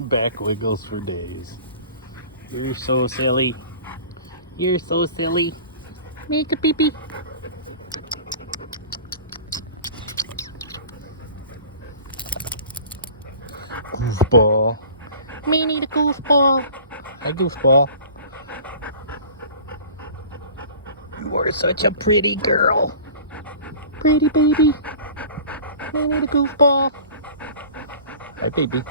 Back wiggles for days. You're so silly. You're so silly. Make a pee-pee. Goofball. Minnie the goofball. Hi, goofball. You are such a pretty girl. Pretty baby. Minnie the goofball. Hi, baby.